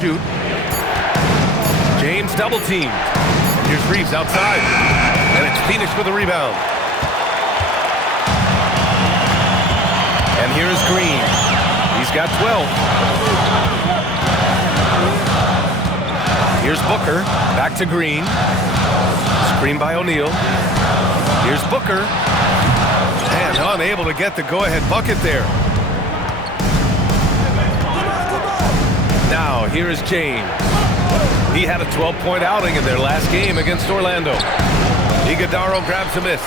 shoot. James double teamed. And here's Reeves outside. And it's Phoenix with a rebound. And here's Green. He's got 12. Here's Booker. Back to Green. Screen by O'Neal. Here's Booker. And unable to get the go-ahead bucket there. Now, here is James. He had a 12-point outing in their last game against Orlando. Iguodala grabs a miss.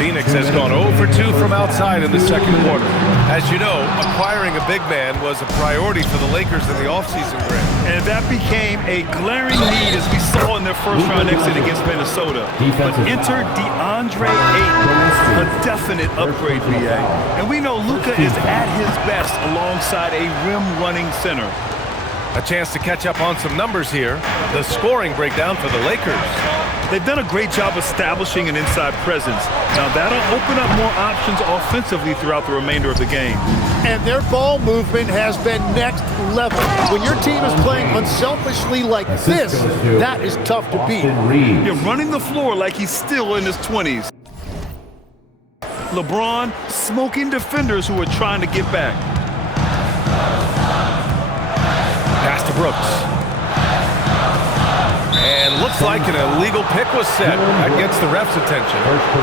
Phoenix has gone 0 for 2 from outside in the second quarter. As you know, acquiring a big man was a priority for the Lakers in the offseason, Grant. And that became a glaring need as we saw in their first-round exit against Minnesota. But enter DeAndre Ayton, a definite upgrade, BA. And we know Luka is at his best alongside a rim-running center. A chance to catch up on some numbers here. The scoring breakdown for the Lakers. They've done a great job establishing an inside presence. Now that'll open up more options offensively throughout the remainder of the game. And their ball movement has been next level. When your team is playing unselfishly like this, that is tough to beat. You're running the floor like he's still in his 20s. LeBron smoking defenders who are trying to get back. Pass to Brooks. And looks like an illegal pick was set. That gets the ref's attention.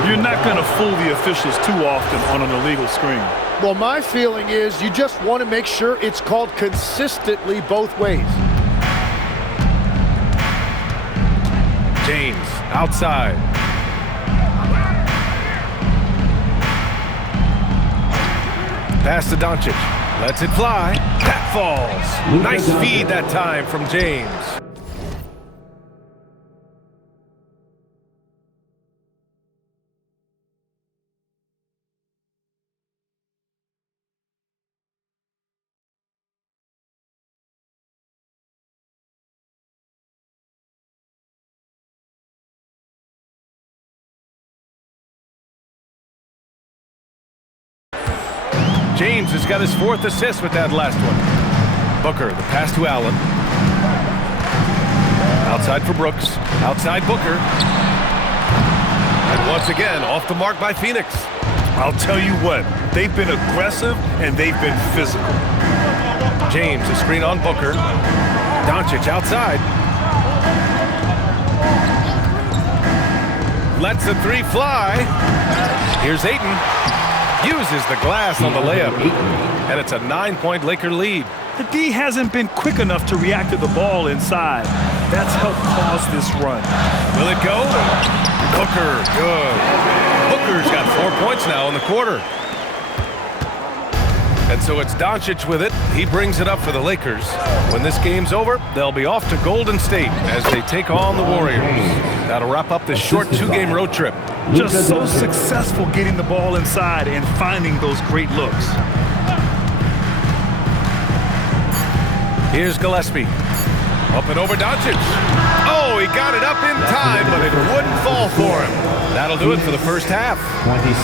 You're not going to fool the officials too often on an illegal screen. Well, my feeling is you just want to make sure it's called consistently both ways. James outside. Pass to Doncic. Lets it fly. That falls. Nice feed that time from James. James has got his 4th assist with that last one. Booker, the pass to Allen. Outside for Brooks. Outside Booker. And once again, off the mark by Phoenix. I'll tell you what, they've been aggressive and they've been physical. James, a screen on Booker. Doncic outside. Lets the 3 fly. Here's Ayton. Uses the glass on the layup. And it's a 9-point Laker lead. The D hasn't been quick enough to react to the ball inside. That's helped cause this run. Will it go? Booker, good. Booker's got 4 points now in the quarter. And so it's Doncic with it. He brings it up for the Lakers. When this game's over, they'll be off to Golden State as they take on the Warriors. That'll wrap up this short 2-game road trip. Just so successful getting the ball inside and finding those great looks. Here's Gillespie. Up and over Doncic. Oh, he got it up in time, but it wouldn't fall for him. That'll do it for the first half.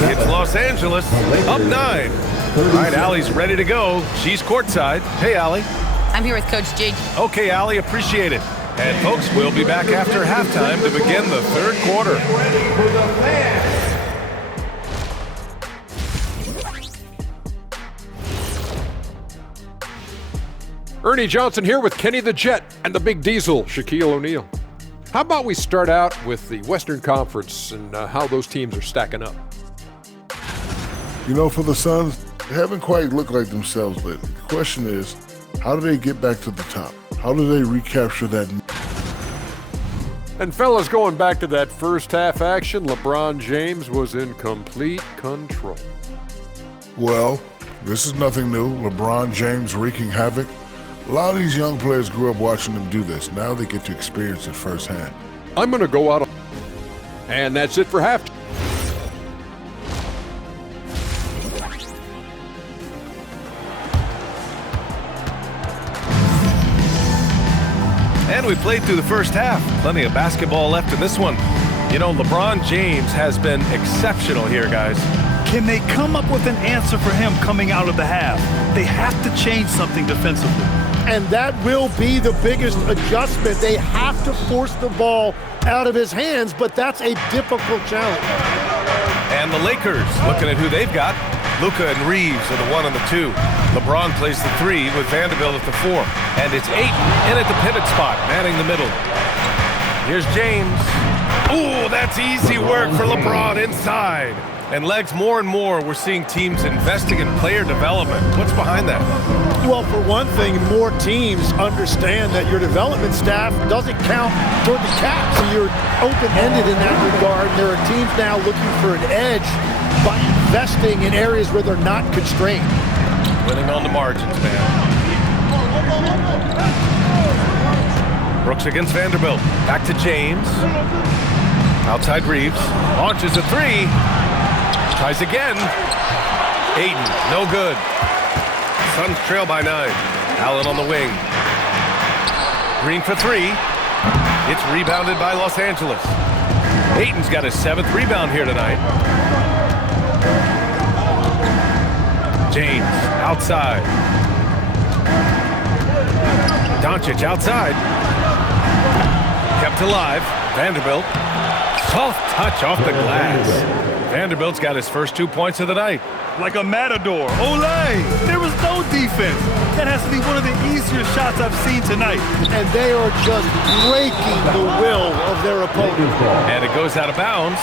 It's Los Angeles, up 9. All right, Allie's ready to go. She's courtside. Hey, Allie. I'm here with Coach Jake. Okay, Allie, appreciate it. And folks, we'll be back after halftime to begin the third quarter. Ernie Johnson here with Kenny the Jet and the Big Diesel, Shaquille O'Neal. How about we start out with the Western Conference and how those teams are stacking up? You know, for the Suns, they haven't quite looked like themselves lately. The question is, how do they get back to the top? How do they recapture that? And fellas, going back to that first half action, LeBron James was in complete control. Well, this is nothing new. LeBron James wreaking havoc. A lot of these young players grew up watching them do this. Now they get to experience it firsthand. I'm going to go out. And that's it for halftime. And we played through the first half. Plenty of basketball left in this one. You know, LeBron James has been exceptional here, guys. Can they come up with an answer for him coming out of the half? They have to change something defensively. And that will be the biggest adjustment. They have to force the ball out of his hands, but that's a difficult challenge. And the Lakers, looking at who they've got. Luka and Reeves are the 1 and the 2. LeBron plays the 3 with Vanderbilt at the 4. And it's Ayton in at the pivot spot, manning the middle. Here's James. Ooh, that's easy work for LeBron inside. And Legs, more and more, we're seeing teams investing in player development. What's behind that? Well, for one thing, more teams understand that your development staff doesn't count toward the cap, so you're open-ended in that regard. There are teams now looking for an edge by investing in areas where they're not constrained. Winning on the margins, man. Brooks against Vanderbilt. Back to James. Outside Reeves. Launches a 3. Tries again. Ayton, no good. Suns trail by 9. Allen on the wing. Green for 3. It's rebounded by Los Angeles. Ayton's got his 7th rebound here tonight. James, outside. Doncic outside. Kept alive. Vanderbilt. Soft touch off the glass. Vanderbilt's got his first 2 points of the night. Like a matador. Olay! There was no defense. That has to be one of the easier shots I've seen tonight. And they are just breaking the will of their opponent. And it goes out of bounds.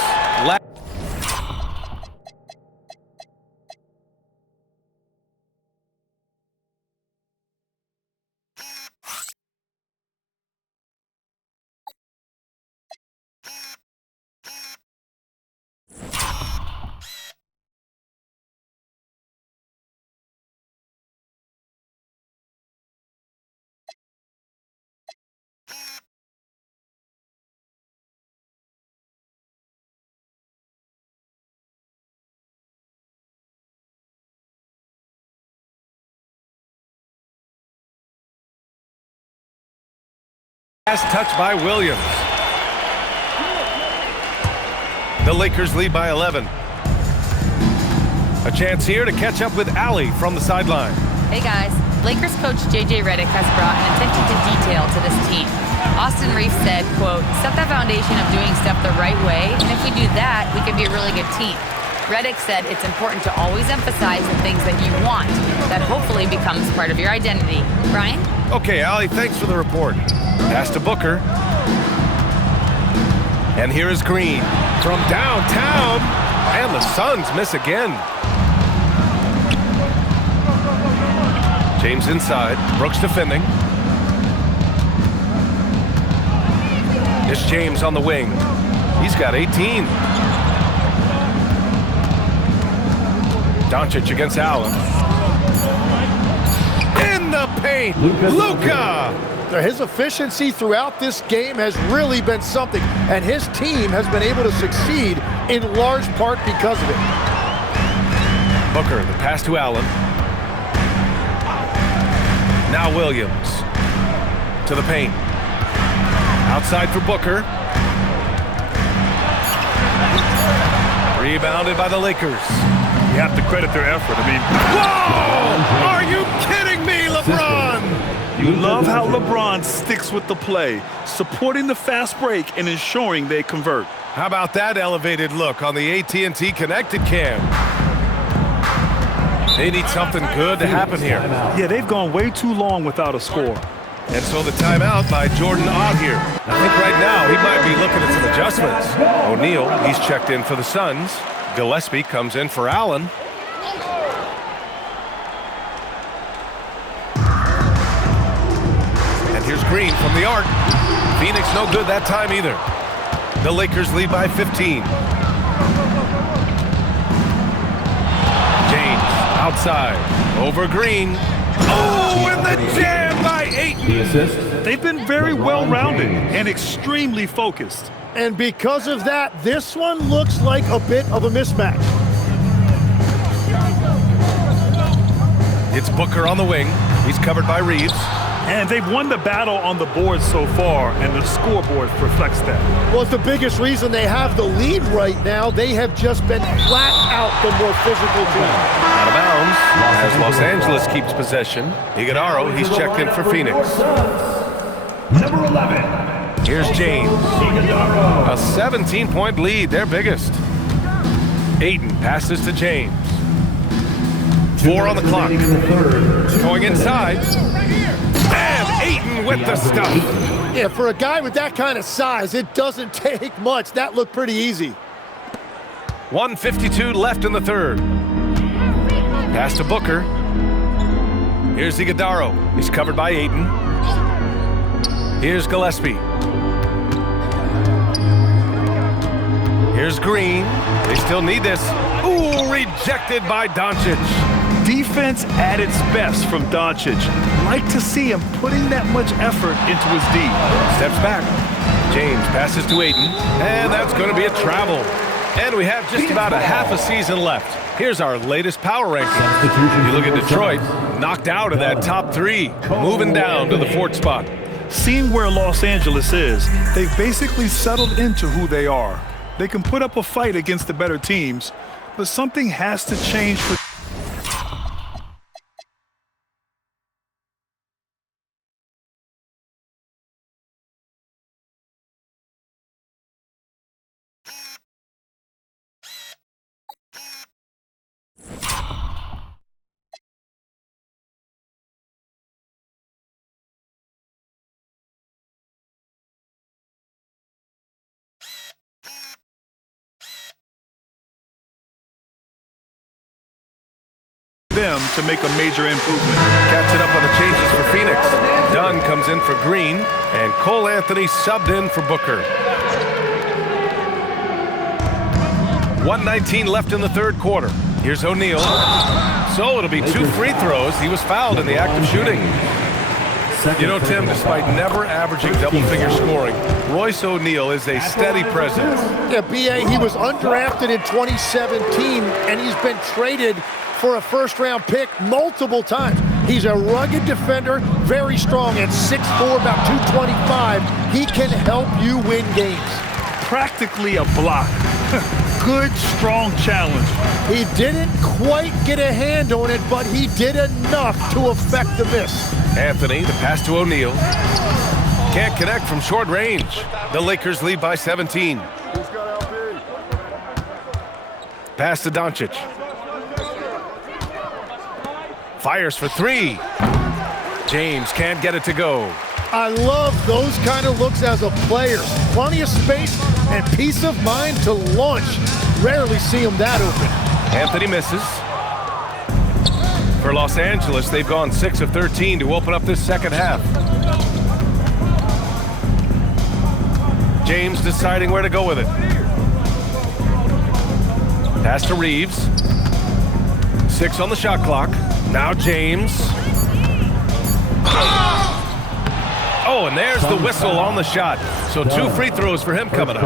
Last touch by Williams. The Lakers lead by 11. A chance here to catch up with Allie from the sideline. Hey guys, Lakers coach JJ Redick has brought an attention to detail to this team. Austin Reeves said, quote, set that foundation of doing stuff the right way, and if we do that, we can be a really good team. Redick said it's important to always emphasize the things that you want. That hopefully becomes part of your identity. Brian? Okay, Allie, thanks for the report. Pass to Booker. And here is Green from downtown. And the Suns miss again. James inside. Brooks defending. It's James on the wing. He's got 18. Doncic against Allen. In the paint. Luka! His efficiency throughout this game has really been something, and his team has been able to succeed in large part because of it. Booker, the pass to Allen. Now Williams to the paint. Outside for Booker. Rebounded by the Lakers. You have to credit their effort. I mean, whoa! Are you kidding me, LeBron? You love how LeBron sticks with the play, supporting the fast break and ensuring they convert. How about that elevated look on the AT&T connected cam? They need something good to happen here. Yeah, they've gone way too long without a score. And so the timeout by Jordan Ott here. I think right now he might be looking at some adjustments. O'Neal, he's checked in for the Suns. Gillespie comes in for Allen. And here's Green from the arc. Phoenix no good that time either. The Lakers lead by 15. James outside over Green. Oh, and the jam by Ayton. They've been very well-rounded and extremely focused. And because of that, this one looks like a bit of a mismatch. It's Booker on the wing. He's covered by Reeves. And they've won the battle on the board so far, and the scoreboard reflects that. Well, it's the biggest reason they have the lead right now. They have just been flat out the more physical team. Out of bounds as Los Angeles keeps possession. Iguodaro, he's checked in for Phoenix. Number 11. Here's James. A 17-point lead, their biggest. Ayton passes to James. 4 on the clock. Going inside. And Ayton with the stuff. Yeah, for a guy with that kind of size, it doesn't take much. That looked pretty easy. 1:52 left in the third. Pass to Booker. Here's Iguodaro. He's covered by Ayton. Here's Gillespie. Here's Green. They still need this. Ooh, rejected by Doncic. Defense at its best from Doncic. Like to see him putting that much effort into his D. Steps back. James passes to Ayton. And that's going to be a travel. And we have just about a half a season left. Here's our latest power ranking. You look at Detroit, knocked out of that top 3, moving down to the 4th spot. Seeing where Los Angeles is, they've basically settled into who they are. They can put up a fight against the better teams, but something has to change for them to make a major improvement. Catching up on the changes for Phoenix. Dunn comes in for Green, and Cole Anthony subbed in for Booker. 1:19 left in the third quarter. Here's O'Neal. So it'll be 2 free throws. He was fouled in the act of shooting. You know, Tim, despite never averaging double-figure scoring, Royce O'Neal is a steady presence. Yeah, B.A., he was undrafted in 2017, and he's been traded for a first-round pick multiple times. He's a rugged defender, very strong at 6'4", about 225. He can help you win games. Practically a block. Good, strong challenge. He didn't quite get a hand on it, but he did enough to affect the miss. Anthony, the pass to O'Neal. Can't connect from short range. The Lakers lead by 17. Pass to Doncic. Fires for 3. James can't get it to go. I love those kind of looks as a player. Plenty of space and peace of mind to launch. Rarely see him that open. Anthony misses. For Los Angeles, they've gone 6 of 13 to open up this second half. James deciding where to go with it. Pass to Reeves. 6 on the shot clock. Now James. Oh, and there's the whistle on the shot. So 2 free throws for him coming up.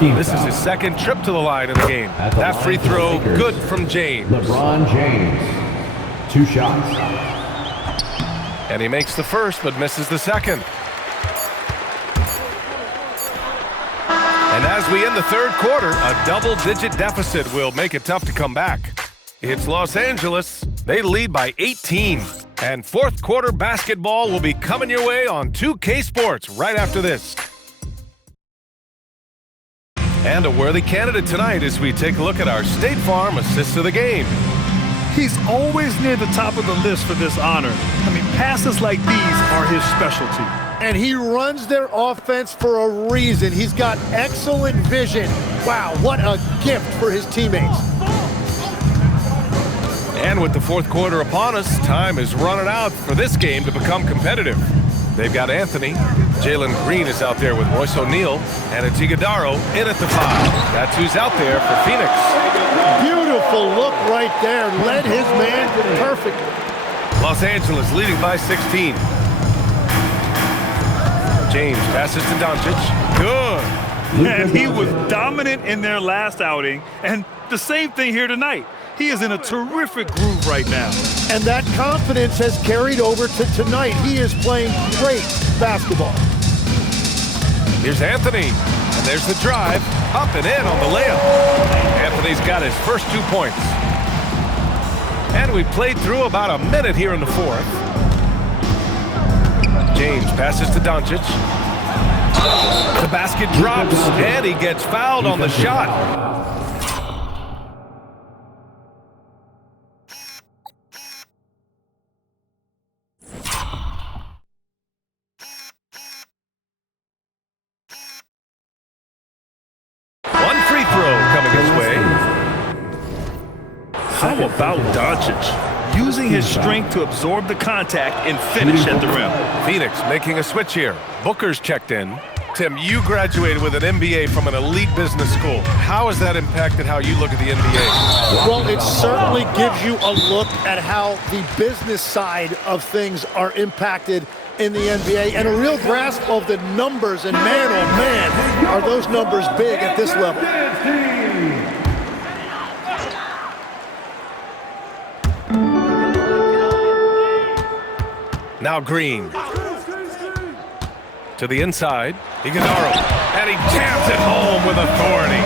This is his second trip to the line in the game. That free throw, good from James. LeBron James. 2 shots. And he makes the first, but misses the second. And as we end the third quarter, a double-digit deficit will make it tough to come back. It's Los Angeles. They lead by 18. And fourth quarter basketball will be coming your way on 2K Sports right after this. And a worthy candidate tonight as we take a look at our State Farm Assist of the Game. He's always near the top of the list for this honor. I mean, passes like these are his specialty. And he runs their offense for a reason. He's got excellent vision. Wow, what a gift for his teammates. And with the fourth quarter upon us, time is running out for this game to become competitive. They've got Anthony. Jalen Green is out there with Royce O'Neal. And it's Iguodaro in at the 5. That's who's out there for Phoenix. Beautiful look right there. Led his man perfectly. Los Angeles leading by 16. James passes to Doncic. Good. And he was dominant in their last outing. And the same thing here tonight. He is in a terrific groove right now. And that confidence has carried over to tonight. He is playing great basketball. Here's Anthony, and there's the drive, up and in on the layup. Anthony's got his first 2 points. And we played through about a minute here in the fourth. James passes to Doncic. The basket drops, and he gets fouled on the shot. One free throw coming his way. How about Doncic? Using his strength to absorb the contact and finish at the rim. Phoenix making a switch here. Booker's checked in. Tim, you graduated with an MBA from an elite business school. How has that impacted how you look at the NBA? Well, it certainly gives you a look at how the business side of things are impacted in the NBA and a real grasp of the numbers. And man, oh man, are those numbers big at this level. Now Green. To the inside. Iguodala. And he jams it home with authority.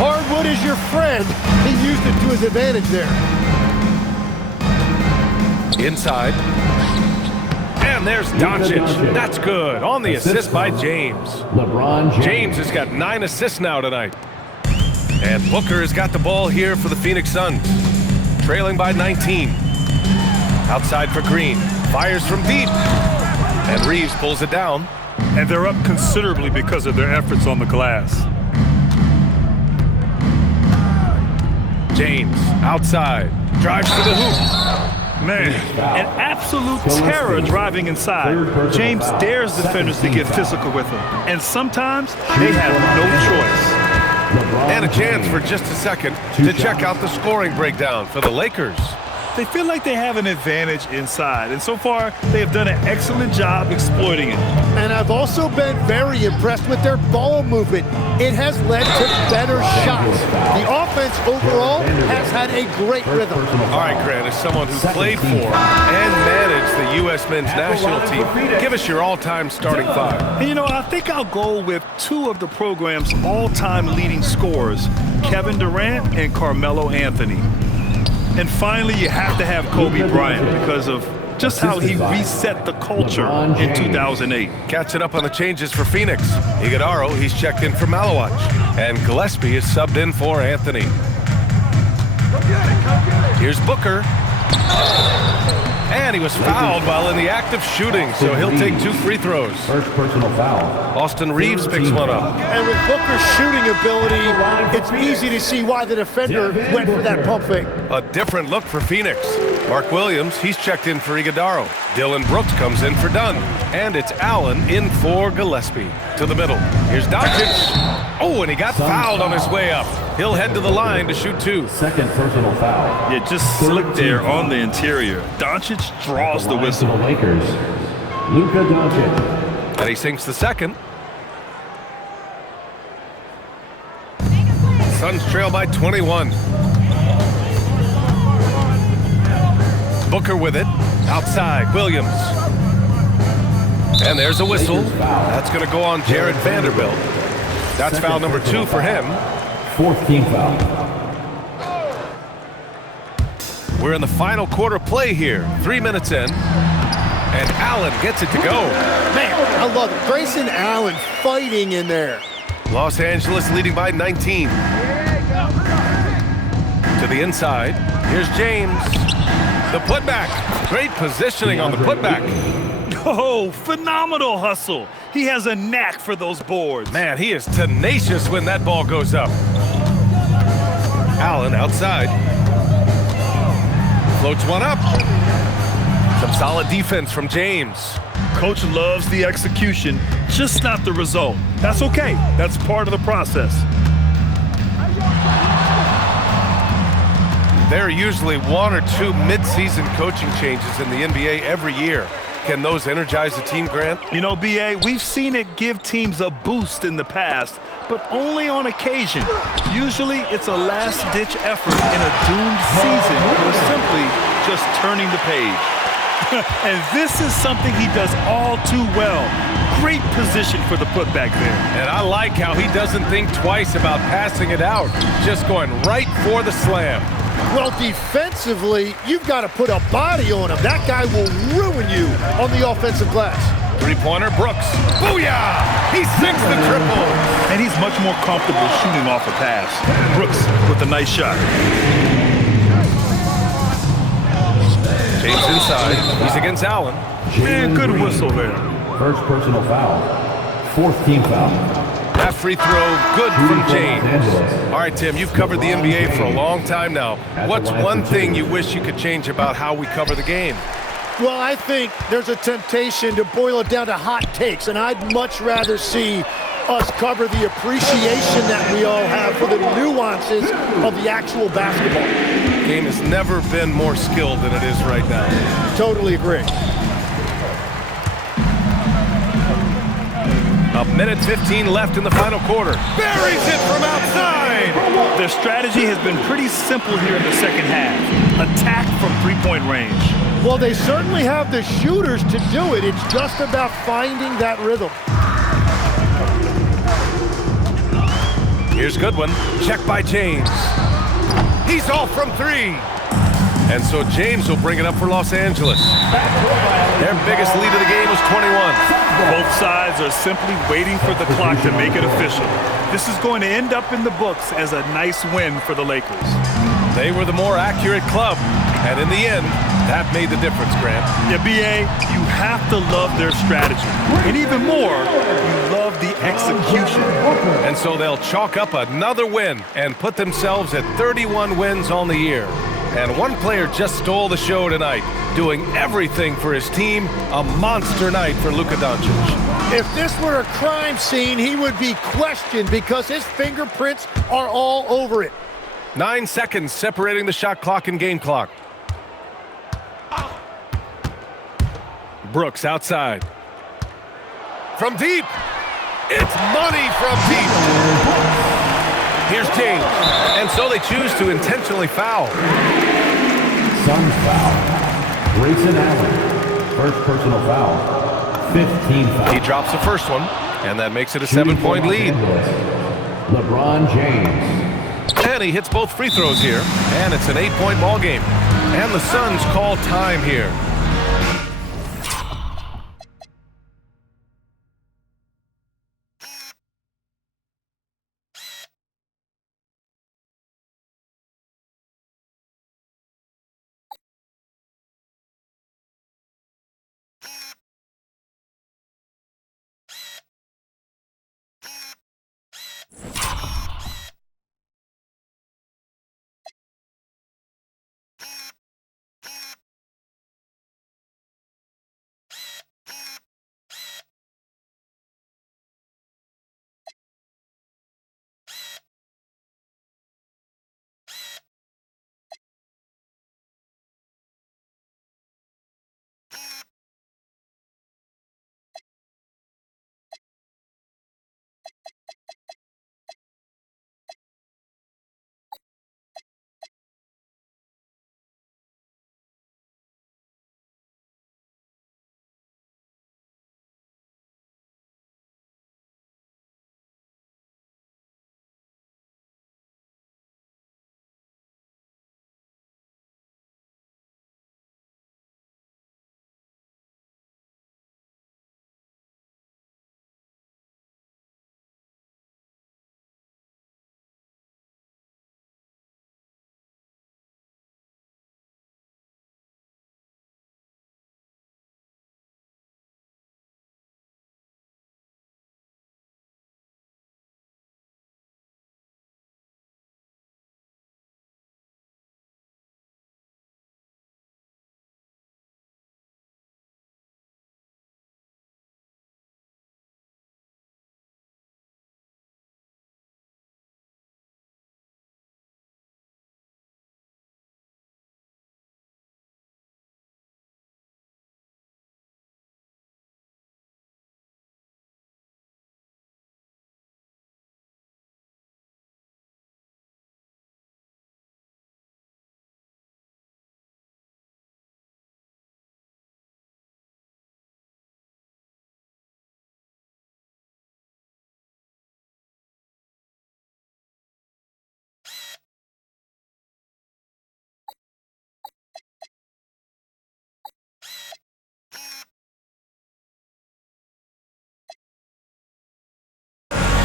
Hardwood is your friend. He used it to his advantage there. Inside. And there's Doncic. That's good. On the assist by James. LeBron James has got 9 assists now tonight. And Booker has got the ball here for the Phoenix Suns. Trailing by 19. Outside for Green. Fires from deep. And Reeves pulls it down. And they're up considerably because of their efforts on the glass. James outside. Drives to the hoop. Man, an absolute terror driving inside. James dares defenders to get physical with him. And sometimes they have no choice. And a chance for just a second to check out the scoring breakdown for the Lakers. They feel like they have an advantage inside, and so far they have done an excellent job exploiting it. And I've also been very impressed with their ball movement. It has led to better shots. The offense overall has had a great rhythm. All right, Grant, as someone who played for and managed the U.S. men's national team, give us your all-time starting five. And you know, I think I'll go with two of the program's all-time leading scorers, Kevin Durant and Carmelo Anthony. And finally, you have to have Kobe Bryant because of just how he reset the culture in 2008. Catching up on the changes for Phoenix. Iguodala, he's checked in for Malawach. And Gillespie is subbed in for Anthony. Here's Booker. And he was fouled while in the act of shooting, so he'll take 2 free throws. First personal foul. Austin Reeves picks one up. And with Booker's shooting ability, it's easy to see why the defender went for that pump fake. A different look for Phoenix. Mark Williams, he's checked in for Iguodala. Dylan Brooks comes in for Dunn. And it's Allen in for Gillespie. To the middle. Here's Doncic. Oh, and he got fouled on his way up. He'll head to the line to shoot 2. Second personal foul. Yeah, just slick there on the interior. Doncic draws the whistle. For the Lakers, Luka Doncic. And he sinks the second. Suns trail by 21. Booker with it. Outside, Williams. And there's a whistle. That's going to go on Jared Vanderbilt. That's foul number 2 for him. Fourth team foul. We're in the final quarter play here. 3 minutes in. And Allen gets it to go. Man, I love it. Grayson Allen fighting in there. Los Angeles leading by 19. To the inside. Here's James. The putback. Great positioning on the putback. Oh, phenomenal hustle. He has a knack for those boards. Man, he is tenacious when that ball goes up. Allen outside. Floats one up. Some solid defense from James. Coach loves the execution, just not the result. That's okay. That's part of the process. There are usually 1 or 2 mid-season coaching changes in the NBA every year. Can those energize the team, Grant? You know, B.A., we've seen it give teams a boost in the past, but only on occasion. Usually, it's a last-ditch effort in a doomed season or simply just turning the page. And this is something he does all too well. Great position for the putback there. And I like how he doesn't think twice about passing it out, just going right for the slam. Well, defensively, you've got to put a body on him. That guy will ruin you on the offensive glass. Three-pointer, Brooks. Booyah! He sinks the triple. And he's much more comfortable shooting off a pass. Brooks with a nice shot. James inside. He's against Allen. Man, good whistle there. First personal foul. Fourth team foul. That free throw, good from James. All right, Tim, you've covered the NBA for a long time now. What's one thing you wish you could change about how we cover the game? Well, I think there's a temptation to boil it down to hot takes, and I'd much rather see us cover the appreciation that we all have for the nuances of the actual basketball. The game has never been more skilled than it is right now. Totally agree. A minute 15 left in the final quarter. Buries it from outside. Their strategy has been pretty simple here in the second half. Attack from three-point range. Well, they certainly have the shooters to do it. It's just about finding that rhythm. Here's Goodwin. Check by James. He's off from three. And so James will bring it up for Los Angeles. Their biggest lead of the game is 21. Both sides are simply waiting for the clock to make it official. This is going to end up in the books as a nice win for the Lakers. They were the more accurate club. And in the end, that made the difference, Grant. Yeah, B.A., you have to love their strategy. And even more, you love the execution. And so they'll chalk up another win and put themselves at 31 wins on the year. And one player just stole the show tonight, doing everything for his team. A monster night for Luka Doncic. If this were a crime scene, he would be questioned because his fingerprints are all over it. 9 seconds separating the shot clock and game clock. Brooks outside. From deep. It's money from deep. Here's James. And so they choose to intentionally foul. Suns foul. Grayson Allen. First personal foul. 15 foul. He drops the first one, and that makes it a 7-point lead. LeBron James. And he hits both free throws here, and it's an 8-point ball game. And the Suns call time here.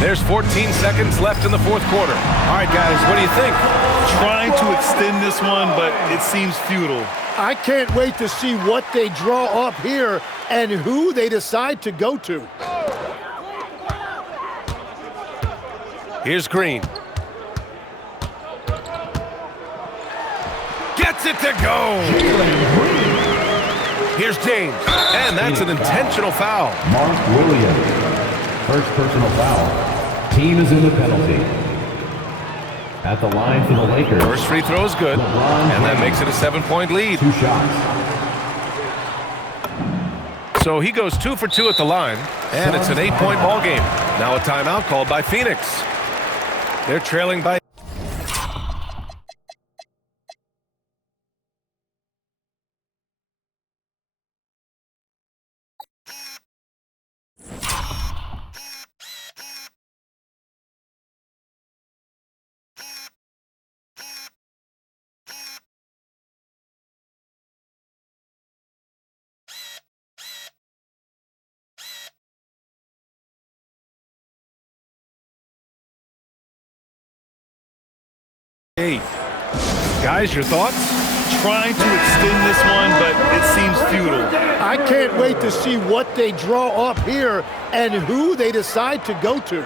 There's 14 seconds left in the fourth quarter. All right, guys, what do you think? Trying to extend this one, but it seems futile. I can't wait to see what they draw up here and who they decide to go to. Here's Green. Gets it to go. Here's James. And that's an intentional foul. Mark Williams. First personal foul. Team is in the penalty. At the line for the Lakers. First free throw is good. And that makes it a 7-point lead. 2 shots. So he goes 2 for 2 at the line. And it's an 8-point ball game. Now a timeout called by Phoenix. They're trailing by... Guys, your thoughts? Trying to extend this one, but it seems futile. I can't wait to see what they draw up here and who they decide to go to.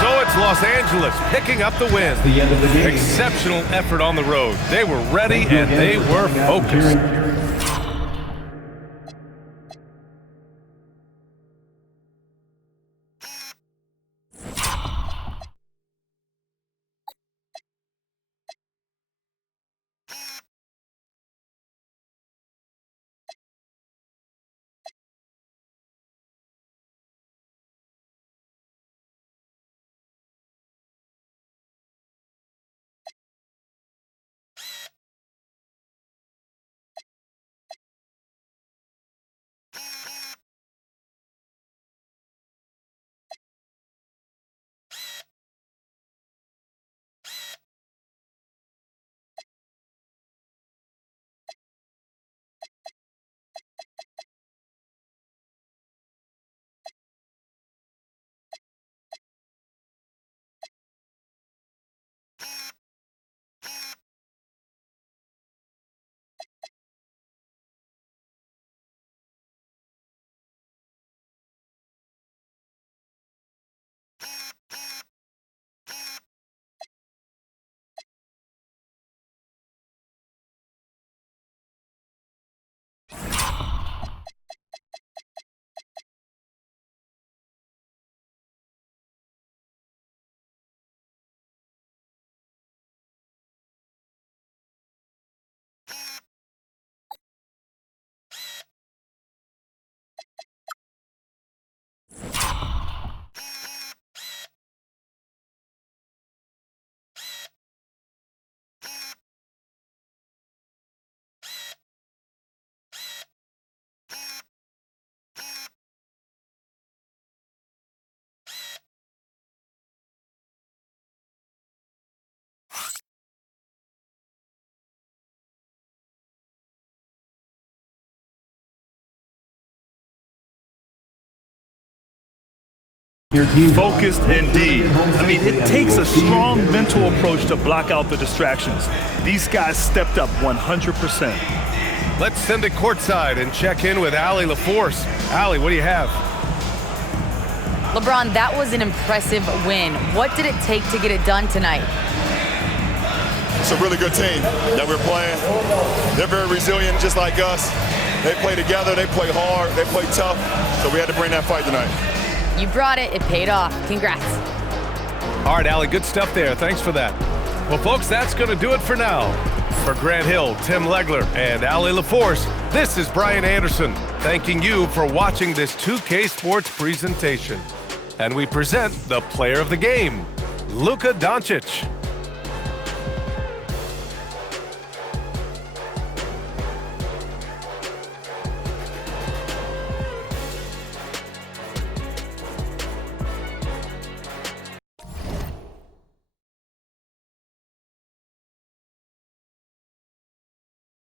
So it's Los Angeles picking up the win. The end of the game. Exceptional effort on the road. They were ready and they were focused. Focused indeed. I mean, it takes a strong mental approach to block out the distractions. These guys stepped up 100%. Let's send it courtside and check in with Allie LaForce. Allie, what do you have? LeBron, that was an impressive win. What did it take to get it done tonight? It's a really good team that we're playing. They're very resilient, just like us. They play together, they play hard, they play tough, so we had to bring that fight tonight. You brought it. It paid off. Congrats. All right, Allie, good stuff there. Thanks for that. Well, folks, that's going to do it for now. For Grant Hill, Tim Legler, and Allie LaForce, this is Brian Anderson, thanking you for watching this 2K Sports presentation. And we present the player of the game, Luka Doncic.